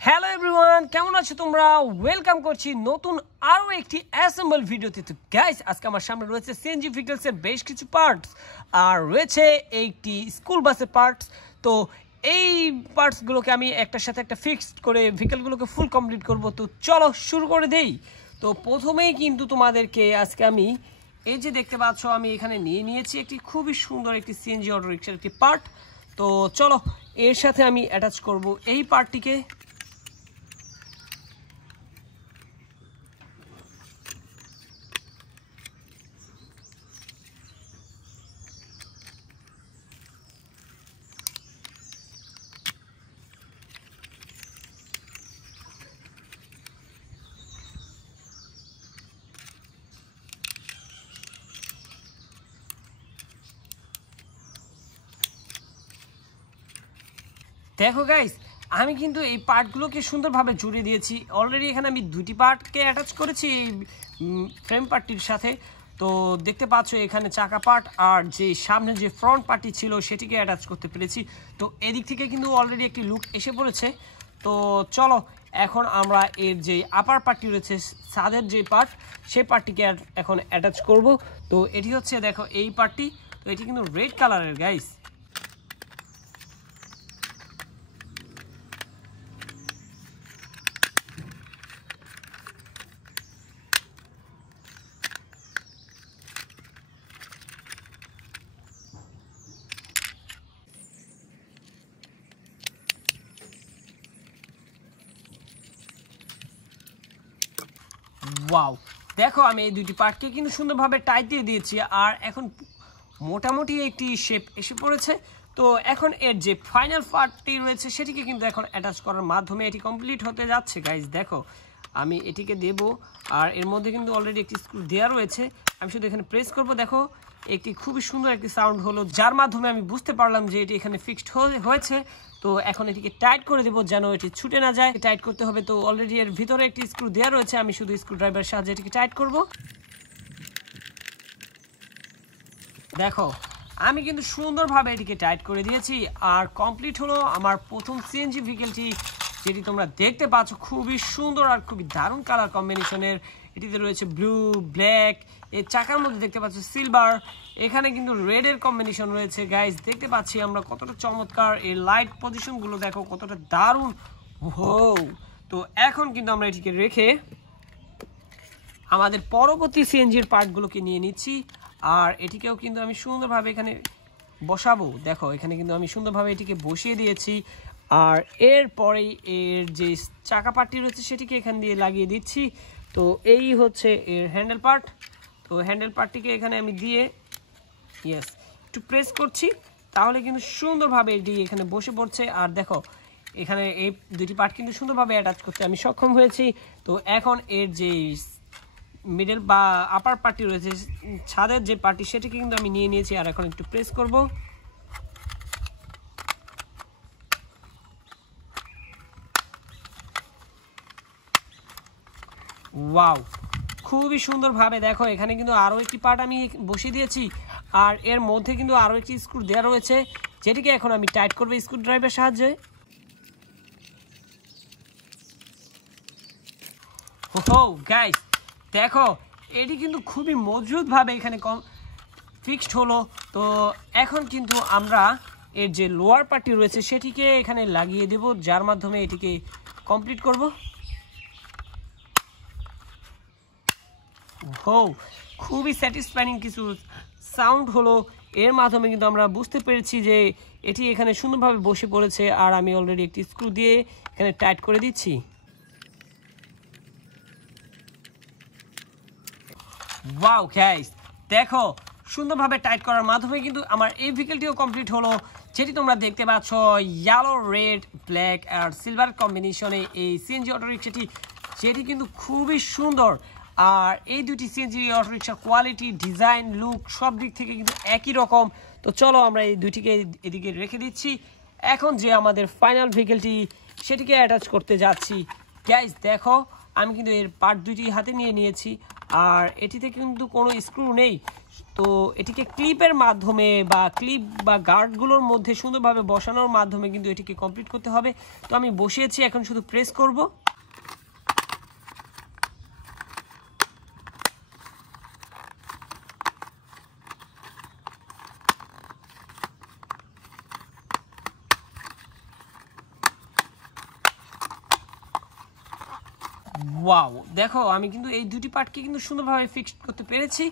Hello everyone, কেমন আছো তোমরা? ওয়েলকাম করছি নতুন আরও একটি অ্যাসেম্বল ভিডিওতে। তো গাইস, আজকে আমার সামনে রয়েছে সিএনজি ভেহিকলসের বেশ কিছু পার্টস আর রয়েছে একটি স্কুল বাসের পার্টস। তো এই পার্টসগুলোকে আমি একটার সাথে একটা ফিক্সড করে ভেহিকলগুলোকে ফুল কমপ্লিট করব। তো চলো শুরু করে দেই। তো প্রথমেই কিন্তু তোমাদেরকে আজকে আমি এই যে দেখতে পাচ্ছ, আমি এখানে নিয়েছি একটি খুবই সুন্দর একটি সিএনজি অটো রিক্সার একটি পার্ট। তো চলো এর সাথে আমি অ্যাটাচ করব এই পার্টটিকে। দেখো গাইস, আমি কিন্তু এই পার্টগুলোকে সুন্দরভাবে জুড়ে দিয়েছি অলরেডি। এখানে আমি দুটি পার্টকে অ্যাটাচ করেছি এই ফ্রেম পার্টটির সাথে। তো দেখতে পাচ্ছ এখানে চাকা পার্ট আর যে সামনে যে ফ্রন্ট পার্টটি ছিল সেটিকে অ্যাটাচ করতে পেরেছি। তো এদিক থেকে কিন্তু অলরেডি একটি লুক এসে পড়েছে। তো চলো এখন আমরা এর যে আপার পার্টটি রয়েছে, ছাদের যে পার্ট, সেই পার্টটিকে এখন অ্যাটাচ করব। তো এটি হচ্ছে, দেখো এই পার্টটি। তো এটি কিন্তু রেড কালারের গাইস। ওয়াও, দেখো আমি এই দুটি পার্টকে কিন্তু সুন্দরভাবে টাইট দিয়ে দিয়েছি আর এখন মোটামুটি একটি শেপ এসে পড়েছে। তো এখন এর যে ফাইনাল পার্টটি রয়েছে সেটিকে কিন্তু এখন অ্যাটাচ করার মাধ্যমে এটি কমপ্লিট হতে যাচ্ছে গাইজ। দেখো আমি এটিকে দেব আর এর মধ্যে কিন্তু অলরেডি একটি স্ক্রু দেওয়া রয়েছে। আমি শুধু এখানে প্রেস করব। দেখো একটি খুবই সুন্দর একটি সাউন্ড হলো, যার মাধ্যমে আমি বুঝতে পারলাম যে এটি এখানে ফিক্সড হয়েছে। তো এখন এটিকে টাইট করে দেবো যেন এটি ছুটে না যায়। টাইট করতে হবে। তো অলরেডি এর ভিতরে একটি স্ক্রু দেওয়া রয়েছে, আমি শুধু স্ক্রু ড্রাইভারের সাহায্যে এটিকে টাইট করব। দেখো আমি কিন্তু সুন্দরভাবে এটিকে টাইট করে দিয়েছি আর কমপ্লিট হলো আমার প্রথম সিএনজি ভেহিকলটি, যেটি তোমরা দেখতে পাচ্ছ খুবই সুন্দর আর খুবই দারুণ কালার কম্বিনেশনের। এটিতে রয়েছে ব্লু, ব্ল্যাক, এর চাকার মধ্যে দেখতে পাচ্ছ সিলভার, এখানে কিন্তু রেডের কম্বিনেশন রয়েছে গাইজ। দেখতে পাচ্ছি আমরা কতটা চমৎকার, এর লাইট পজিশনগুলো দেখো কতটা দারুণ। হো, তো এখন কিন্তু আমরা এটিকে রেখে আমাদের পরবর্তী সিএনজির পার্টগুলোকে নিয়ে নিচ্ছি আর এটিকেও কিন্তু আমি সুন্দরভাবে এখানে বসাবো। দেখো এখানে কিন্তু আমি সুন্দরভাবে এটিকে বসিয়ে দিয়েছি আর এরপরেই এর যে চাকা পার্টটি রয়েছে সেটিকে এখান দিয়ে লাগিয়ে দিচ্ছি। তো এই হচ্ছে এর হ্যান্ডেল পার্ট। তো হ্যান্ডেল পার্টটিকে এখানে আমি দিয়ে একটু প্রেস করছি, তাহলে কিন্তু সুন্দরভাবে এটি এখানে বসে পড়ছে। আর দেখো এখানে এই দুটি পার্ট কিন্তু সুন্দরভাবে অ্যাটাচ করতে আমি সক্ষম হয়েছি। তো এখন এর যে মিডল বা আপার পার্টি রয়েছে, ছাদের যে পার্টি, সেটাকে কিন্তু আমি নিয়ে নিয়েছি আর এখন একটু প্রেস করব। ওয়াও, খুবই সুন্দরভাবে দেখো এখানে কিন্তু আরও একটি পার্ট আমি বসিয়ে দিয়েছি আর এর মধ্যে কিন্তু আরও একটি স্ক্রু দেওয়া রয়েছে, যেটিকে এখন আমি টাইট করবো স্ক্রু ড্রাইভারের সাহায্যে। ও গাইস, দেখো এটি কিন্তু খুবই মজবুতভাবে এখানে ফিক্সড হলো। তো এখন কিন্তু আমরা এর যে লোয়ার পার্টি রয়েছে সেটিকে এখানে লাগিয়ে দেব, যার মাধ্যমে এটিকে কমপ্লিট করব। ও, খুবই স্যাটিসফাইং কিছু সাউন্ড হলো। এর মাধ্যমে কিন্তু আমরা বুঝতে পেরেছি যে এটি এখানে সুন্দরভাবে বসে পড়েছে আর আমি অলরেডি একটি স্ক্রু দিয়ে এখানে টাইট করে দিচ্ছি। ওয়াও গাইস, দেখো সুন্দরভাবে টাইট করার মাধ্যমে কিন্তু আমার এই ভেহিকলটিও কমপ্লিট হলো, যেটি তোমরা দেখতে পাচ্ছ ইয়েলো, রেড, ব্ল্যাক আর সিলভার কম্বিনেশনে এই সিএনজি অটোরিক্সাটি, যেটি কিন্তু খুবই সুন্দর। আর এই দুটি সিএনজি অটোরিক্সার কোয়ালিটি, ডিজাইন, লুক সব দিক থেকে কিন্তু একই রকম। তো চলো আমরা এই দুটিকে এদিকে রেখে দিচ্ছি। এখন যে আমাদের ফাইনাল ভেহিকলটি, সেটিকে অ্যাটাচ করতে যাচ্ছি। গাইস দেখো আমি কিন্তু এর পার্ট দুটি হাতে নিয়ে নিয়েছি আর এটিতে কিন্তু কোনো স্ক্রু নেই। তো এটিকে ক্লিপের মাধ্যমে বা ক্লিপ বা গার্ডগুলোর মধ্যে সুন্দরভাবে বসানোর মাধ্যমে কিন্তু এটিকে কমপ্লিট করতে হবে। তো আমি বসিয়েছি, এখন শুধু প্রেস করব। ওয়াও, দেখো আমি কিন্তু এই দুটি পার্টকে কিন্তু সুন্দরভাবে ফিক্স করতে পেরেছি।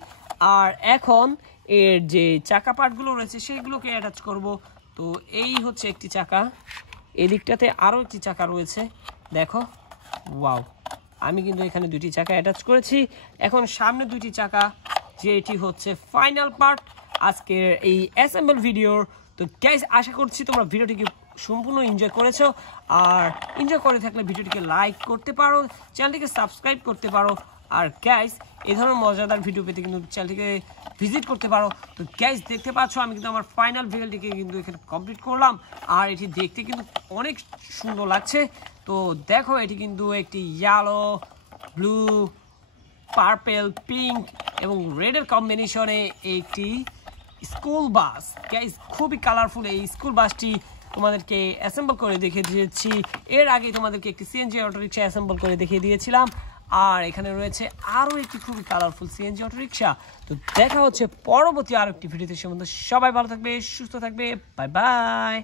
আর এখন এর যে চাকা পার্টগুলো রয়েছে সেগুলোকে অ্যাটাচ করব। তো এই হচ্ছে একটি চাকা, এদিকটাতে আরও একটি চাকা রয়েছে, দেখো। ওয়াও, আমি কিন্তু এখানে দুটি চাকা অ্যাটাচ করেছি। এখন সামনে দুটি চাকা, যেটি হচ্ছে ফাইনাল পার্ট আজকের এই অ্যাসেম্বল ভিডিওর। তো গাইস, আশা করছি তোমরা ভিডিওটিকে সম্পূর্ণ এনজয় করেছো। আর এনজয় করে থাকলে ভিডিওটিকে লাইক করতে পারো, চ্যানেলটিকে সাবস্ক্রাইব করতে পারো। আর গাইস, এই ধরনের মজাদার ভিডিও পেতে কিন্তু চ্যানেলটিকে ভিজিট করতে পারো। তো গাইস, দেখতে পাচ্ছ আমি কিন্তু আমার ফাইনাল ভিডিওটিকে কিন্তু এখানে কমপ্লিট করলাম। আর এটি দেখতে কিন্তু অনেক সুন্দর লাগছে। তো দেখো, এটি কিন্তু একটি ইয়েলো, ব্লু, পার্পেল, পিঙ্ক এবং রেডের কম্বিনেশনে একটি স্কুল বাস। গাইস, খুবই কালারফুল এই স্কুল বাসটি তোমাদেরকে অ্যাসেম্বল করে দেখিয়ে দিয়েছি। এর আগে তোমাদেরকে একটি সিএনজি অটোরিকশা অ্যাসেম্বল করে দেখিয়ে দিয়েছিলাম। আর এখানে রয়েছে আরও একটি খুবই কালারফুল সিএনজি অটোরিকশা। তো দেখা হচ্ছে পরবর্তী আরও একটি ভিডিওতে। সে মধ্যে সবাই ভালো থাকবে, সুস্থ থাকবে। Bye bye.